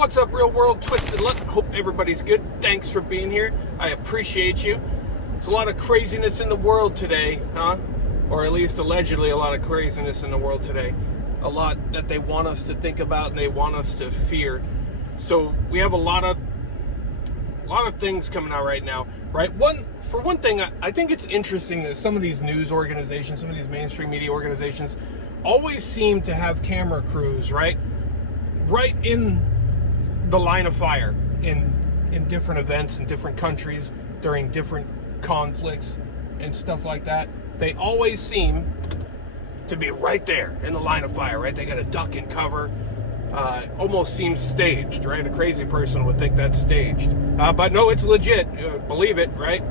What's up, real world? Twisted Luck. Hope everybody's good. Thanks for being here. I appreciate you. There's a lot of craziness in the world today, huh? Or at least allegedly a lot of craziness in the world today. A lot that they want us to think about and they want us to fear. So we have a lot of things coming out right now, right? For one thing, I think it's interesting that some of these news organizations, some of these mainstream media organizations, always seem to have camera crews, right in the line of fire in different events in different countries during different conflicts and stuff like that. They always seem to be right there in the line of fire, right? They got a duck and cover. Almost seems staged, right? A crazy person would think that's staged, but no, it's legit. Believe it, right?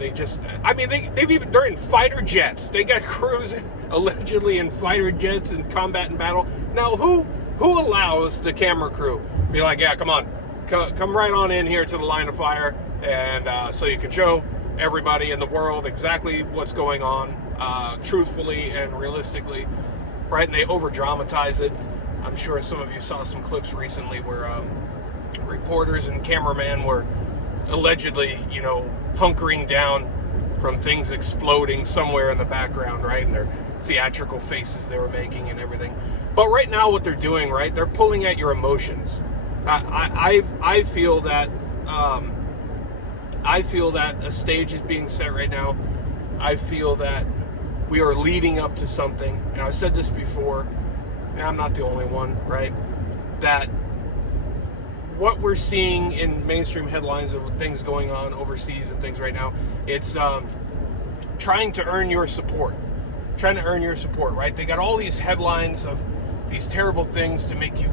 They've even, during fighter jets, they got crews allegedly in fighter jets in combat and battle. Now, who allows the camera crew be like, yeah, come on, come right on in here to the line of fire, and so you can show everybody in the world exactly what's going on, truthfully and realistically, right? And they over dramatize it. I'm sure some of you saw some clips recently where reporters and cameramen were allegedly, hunkering down from things exploding somewhere in the background, right? And their theatrical faces they were making and everything. But right now what they're doing, right, they're pulling at your emotions. I feel that a stage is being set right now. I feel that we are leading up to something. And I've said this before, and I'm not the only one, right? That what we're seeing in mainstream headlines of things going on overseas and things right now, it's trying to earn your support. Trying to earn your support, right? They got all these headlines of these terrible things to make you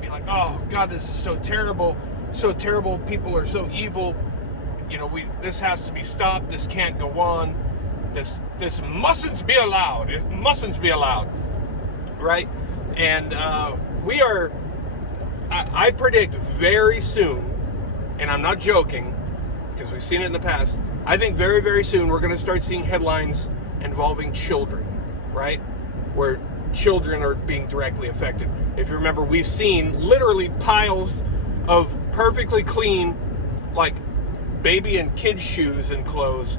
be like, oh God, this is so terrible, people are so evil, this has to be stopped, this can't go on, this mustn't be allowed, it mustn't be allowed, right? And I predict very soon, and I'm not joking, because we've seen it in the past, I think very, very soon we're going to start seeing headlines involving children, right? Where children are being directly affected. If you remember, we've seen literally piles of perfectly clean, like baby and kids' shoes and clothes,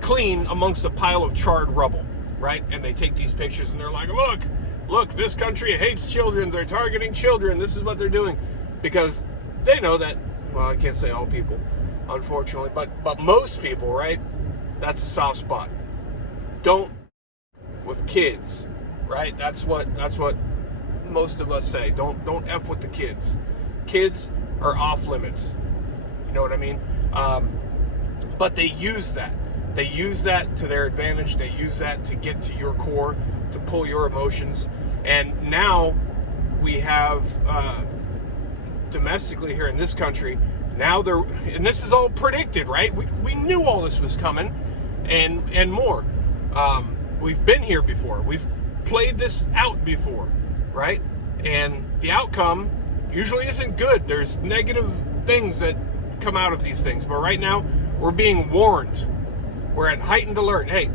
clean amongst a pile of charred rubble, right? And they take these pictures and they're like, look, this country hates children, they're targeting children, this is what they're doing. Because they know that, well, I can't say all people, unfortunately, but most people, right? That's a soft spot. Don't with kids, right? That's what most of us say. Don't F with the kids. Kids are off limits. You know what I mean? But they use that. They use that to their advantage. They use that to get to your core, to pull your emotions. And now we have domestically here in this country, and this is all predicted, right? We knew all this was coming and more. We've been here before. We've played this out before, right? And the outcome usually isn't good. There's negative things that come out of these things. But right now, we're being warned. We're at heightened alert. Hey,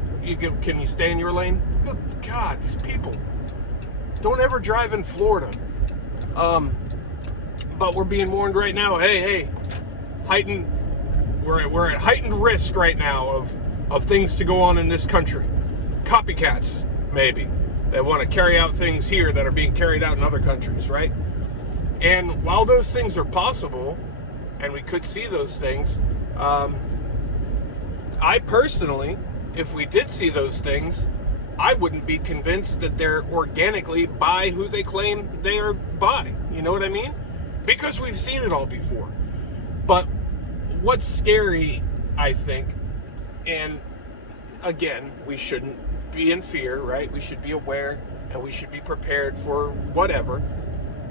can you stay in your lane? Good God, these people. Don't ever drive in Florida. But we're being warned right now. Hey, we're at heightened risk right now of things to go on in this country. Copycats, maybe, that want to carry out things here that are being carried out in other countries, right? And while those things are possible, and we could see those things, I personally, if we did see those things, I wouldn't be convinced that they're organically by who they claim they are by. You know what I mean? Because we've seen it all before. But what's scary, I think, and again, we shouldn't be in fear, right? We should be aware and we should be prepared for whatever,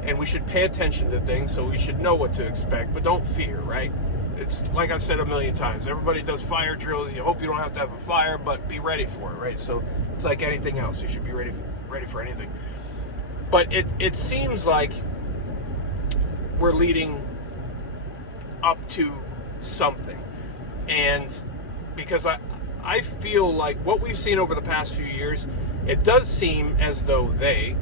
and we should pay attention to things, so we should know what to expect, but don't fear, right? It's like I've said a million times, everybody does fire drills. You hope you don't have to have a fire, but be ready for it, right? So it's like anything else, you should be ready for anything. But it seems like we're leading up to something, and because I feel like what we've seen over the past few years, it does seem as though they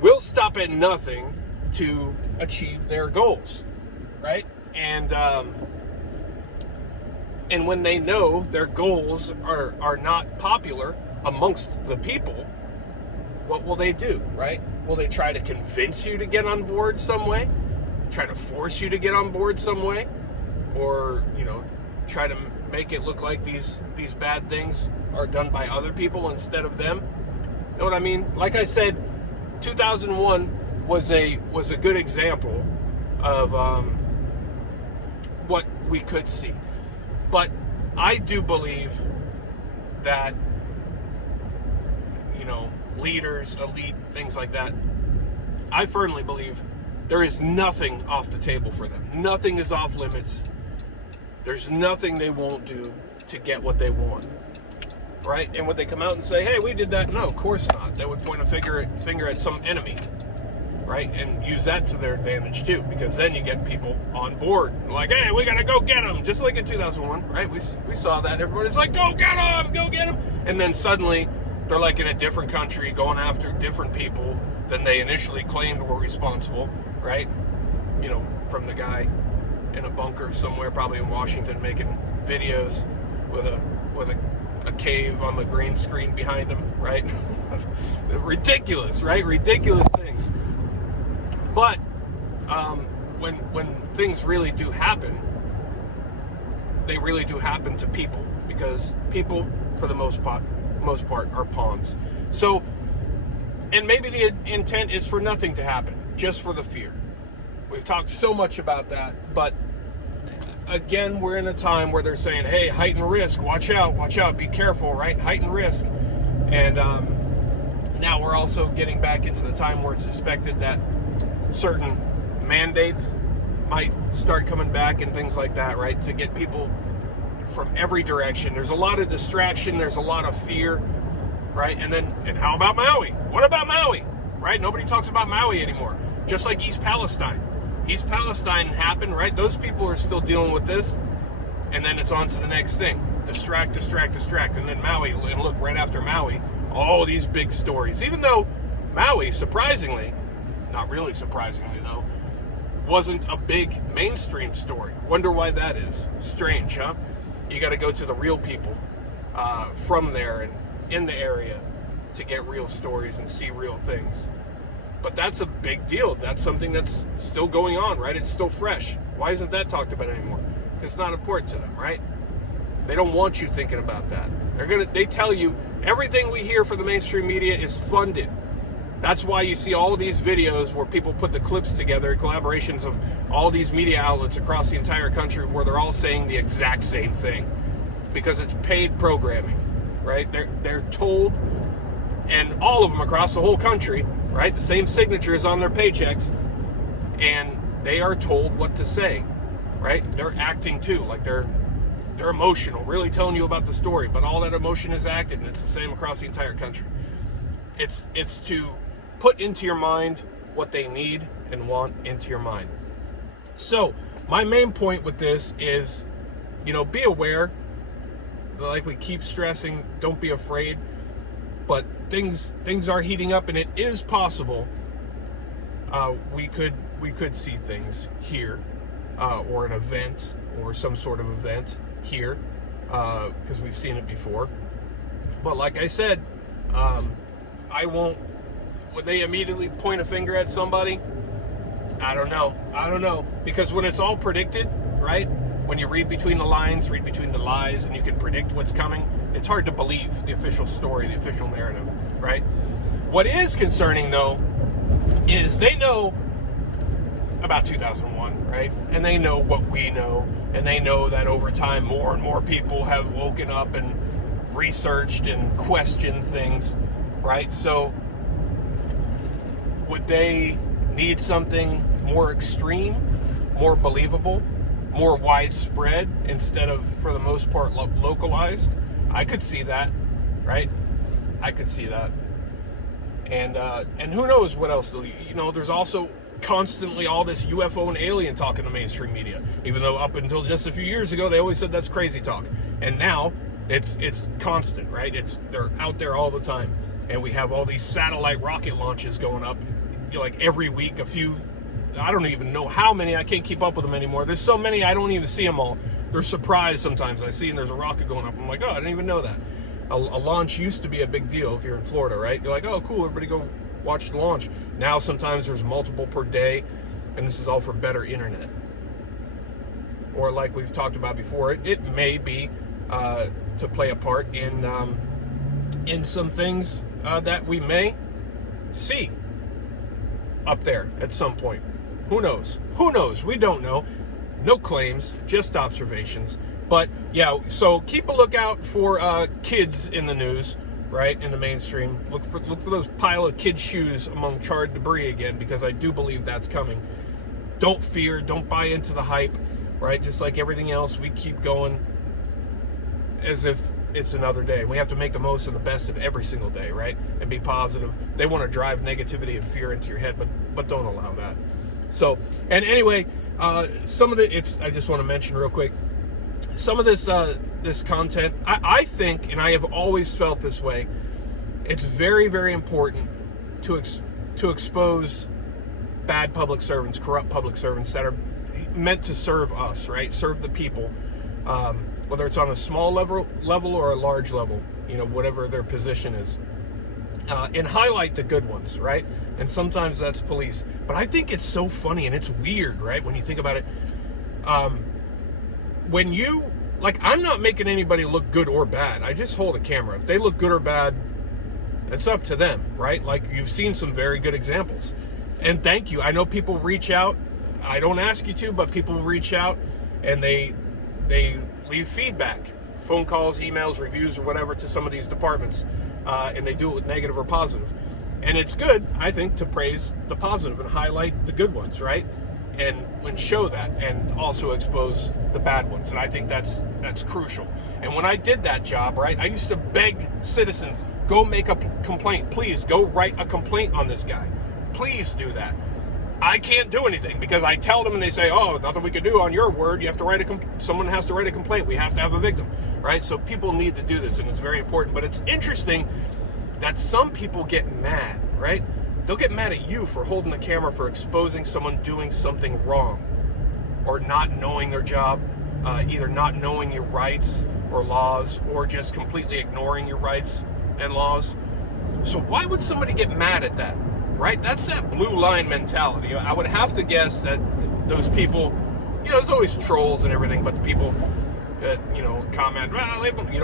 will stop at nothing to achieve their goals, right? And when they know their goals are not popular amongst the people, what will they do, right? Will they try to convince you to get on board some way? Try to force you to get on board some way? Or, try to make it look like these bad things are done by other people instead of them? You know what I mean? Like I said, 2001 was a good example of what we could see. But I do believe that, leaders, elite, things like that, I firmly believe there is nothing off the table for them. Nothing is off limits. There's nothing they won't do to get what they want, right? And would they come out and say, hey, we did that? No, of course not. They would point a finger at some enemy, right? And use that to their advantage too, because then you get people on board. Like, hey, we got to go get them. Just like in 2001, right? We saw that. Everybody's like, go get them, go get them. And then suddenly they're like in a different country going after different people than they initially claimed were responsible, right? From the guy in a bunker somewhere, probably in Washington, making videos with a cave on the green screen behind him, right? Ridiculous, right? Ridiculous things. But when things really do happen, they really do happen to people, because people, for the most part, are pawns. So, and maybe the intent is for nothing to happen, just for the fear. We've talked so much about that, but again, we're in a time where they're saying, hey, heightened risk, watch out, be careful, right? Heightened risk. And now we're also getting back into the time where it's suspected that certain mandates might start coming back and things like that, right? To get people from every direction. There's a lot of distraction, there's a lot of fear, right? And how about Maui? What about Maui? Right? Nobody talks about Maui anymore. Just like East Palestine. East Palestine happened, right? Those people are still dealing with this, and then it's on to the next thing. Distract, and then Maui, and look, right after Maui, all these big stories. Even though Maui, surprisingly, not really surprisingly though, wasn't a big mainstream story. Wonder why that is. Strange, huh? You got to go to the real people from there and in the area to get real stories and see real things. But that's a big deal. That's something that's still going on, right? It's still fresh. Why isn't that talked about anymore? It's not important to them, right? They don't want you thinking about that. They tell you everything we hear from the mainstream media is funded. That's why you see all of these videos where people put the clips together, collaborations of all these media outlets across the entire country, where they're all saying the exact same thing, because it's paid programming, right? They're told, and all of them across the whole country, right? The same signatures on their paychecks, and they are told what to say, right? They're acting too, like they're emotional, really telling you about the story, but all that emotion is acted, and it's the same across the entire country. It's to put into your mind what they need and want into your mind. So my main point with this is, be aware. Like we keep stressing, don't be afraid. But things are heating up, and it is possible we could see things here, or an event, or some sort of event here, because we've seen it before. But like I said, I won't. Would they immediately point a finger at somebody? I don't know, because when it's all predicted, right? When you read between the lines, read between the lies, and you can predict what's coming, it's hard to believe the official story, the official narrative, right? What is concerning, though, is they know about 2001, right? And they know what we know, and they know that over time more and more people have woken up and researched and questioned things, right? So would they need something more extreme, more believable, more widespread, instead of, for the most part, localized? I could see that, right? I could see that. And who knows what else? There's also constantly all this UFO and alien talk in the mainstream media, even though up until just a few years ago, they always said that's crazy talk. And now it's constant, right? They're out there all the time. And we have all these satellite rocket launches going up like every week, a few, I don't even know how many, I can't keep up with them anymore. There's so many, I don't even see them all. They're surprised sometimes. I see and there's a rocket going up. I'm like, oh, I didn't even know that. A launch used to be a big deal if you're in Florida, right? You're like, oh, cool, everybody go watch the launch. Now sometimes there's multiple per day, and this is all for better internet. Or like we've talked about before, it may be to play a part in some things that we may see up there at some point. Who knows? Who knows? We don't know. No claims, just observations. But yeah, so keep a lookout for kids in the news, right? In the mainstream. Look for those pile of kids' shoes among charred debris again, because I do believe that's coming. Don't fear, don't buy into the hype, right? Just like everything else, we keep going as if it's another day. We have to make the most and the best of every single day, right? And be positive. They want to drive negativity and fear into your head, but don't allow that. So, and anyway, some of I just want to mention real quick, some of this content, I think, and I have always felt this way, it's very, very important to expose bad public servants, corrupt public servants that are meant to serve us, right? Serve the people, whether it's on a small level or a large level, whatever their position is, and highlight the good ones, right? And sometimes that's police. But I think it's so funny and it's weird, right? When you think about it, when you, I'm not making anybody look good or bad. I just hold a camera. If they look good or bad, it's up to them, right? Like, you've seen some very good examples. And thank you. I know people reach out. I don't ask you to, but people reach out and they leave feedback, phone calls, emails, reviews, or whatever to some of these departments. And they do it with negative or positive. And it's good, I think, to praise the positive and highlight the good ones, right? And show that, and also expose the bad ones. And I think that's crucial. And when I did that job, right, I used to beg citizens, go make a complaint. Please, go write a complaint on this guy. Please do that. I can't do anything because I tell them and they say, oh, nothing we can do on your word. You have to someone has to write a complaint. We have to have a victim, right? So people need to do this, and it's very important. But it's interesting that some people get mad, right? They'll get mad at you for holding the camera, for exposing someone doing something wrong or not knowing their job, either not knowing your rights or laws or just completely ignoring your rights and laws. So why would somebody get mad at that, right? That's that blue line mentality. I would have to guess that those people, there's always trolls and everything, but the people that, comment,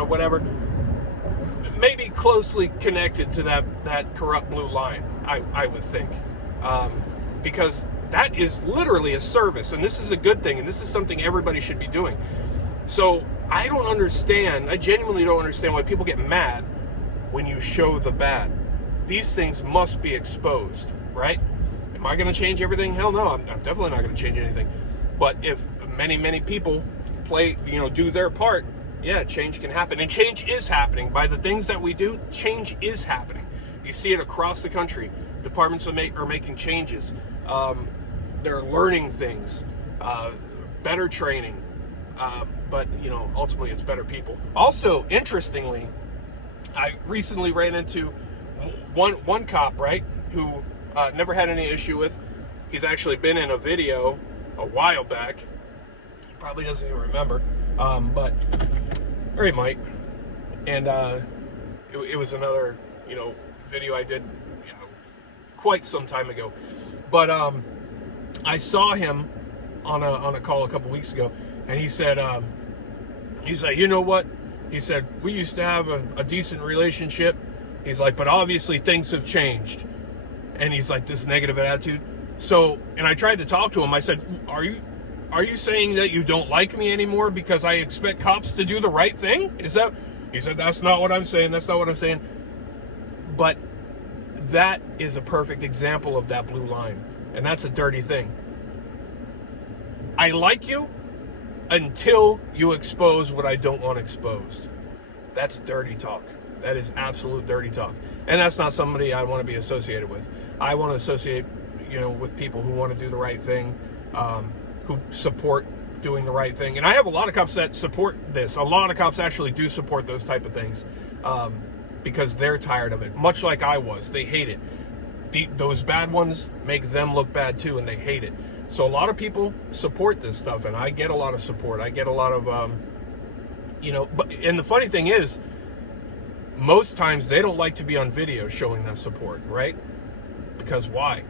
whatever, maybe closely connected to that corrupt blue line, I would think, because that is literally a service, and this is a good thing, and this is something everybody should be doing. So I genuinely don't understand why people get mad when you show the bad. These things must be exposed, right? Am I going to change everything? Hell no, I'm definitely not going to change anything. But if many, many people do their part, yeah, change can happen. And change is happening. By the things that we do, change is happening. You see it across the country. Departments are making changes. They're learning things, better training. But, ultimately it's better people. Also, interestingly, I recently ran into one cop, right, who never had any issue with. He's actually been in a video a while back. He probably doesn't even remember. Or he might. And it was another, video I did, quite some time ago. But I saw him on a call a couple weeks ago, and he said, you know what? He said, we used to have a decent relationship. He's like, but obviously things have changed. And he's like, this negative attitude. So, and I tried to talk to him. I said, are you saying that you don't like me anymore because I expect cops to do the right thing? He said, that's not what I'm saying. That's not what I'm saying. But that is a perfect example of that blue line. And that's a dirty thing. I like you until you expose what I don't want exposed. That's dirty talk. That is absolute dirty talk. And that's not somebody I want to be associated with. I want to associate, with people who want to do the right thing, who support doing the right thing. And I have a lot of cops that support this. A lot of cops actually do support those type of things, because they're tired of it, much like I was. They hate it. those bad ones make them look bad too, and they hate it. So a lot of people support this stuff, and I get a lot of support. I get a lot of, and the funny thing is, most times they don't like to be on video showing that support, right? Because why?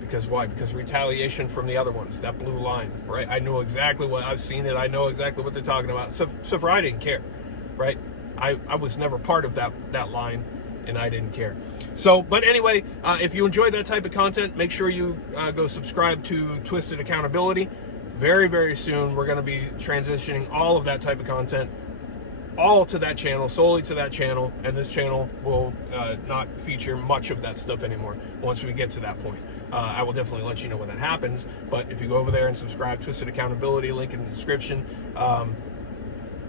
Because retaliation from the other ones, that blue line, right? I know exactly what, I've seen it, I know exactly what they're talking about. So for I didn't care, right? I was never part of that line, and I didn't care. So, but anyway, if you enjoy that type of content, make sure you go subscribe to Twisted Accountability. Very, very soon, we're going to be transitioning all of that type of content all to that channel, solely to that channel, and this channel will not feature much of that stuff anymore once we get to that point. I will definitely let you know when that happens, but if you go over there and subscribe, Twisted Accountability, link in the description,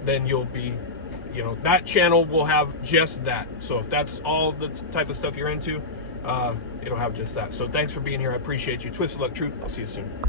then you'll be, that channel will have just that. So if that's all the type of stuff you're into, it'll have just that. So thanks for being here. I appreciate you. Twisted Luck Truth. I'll see you soon.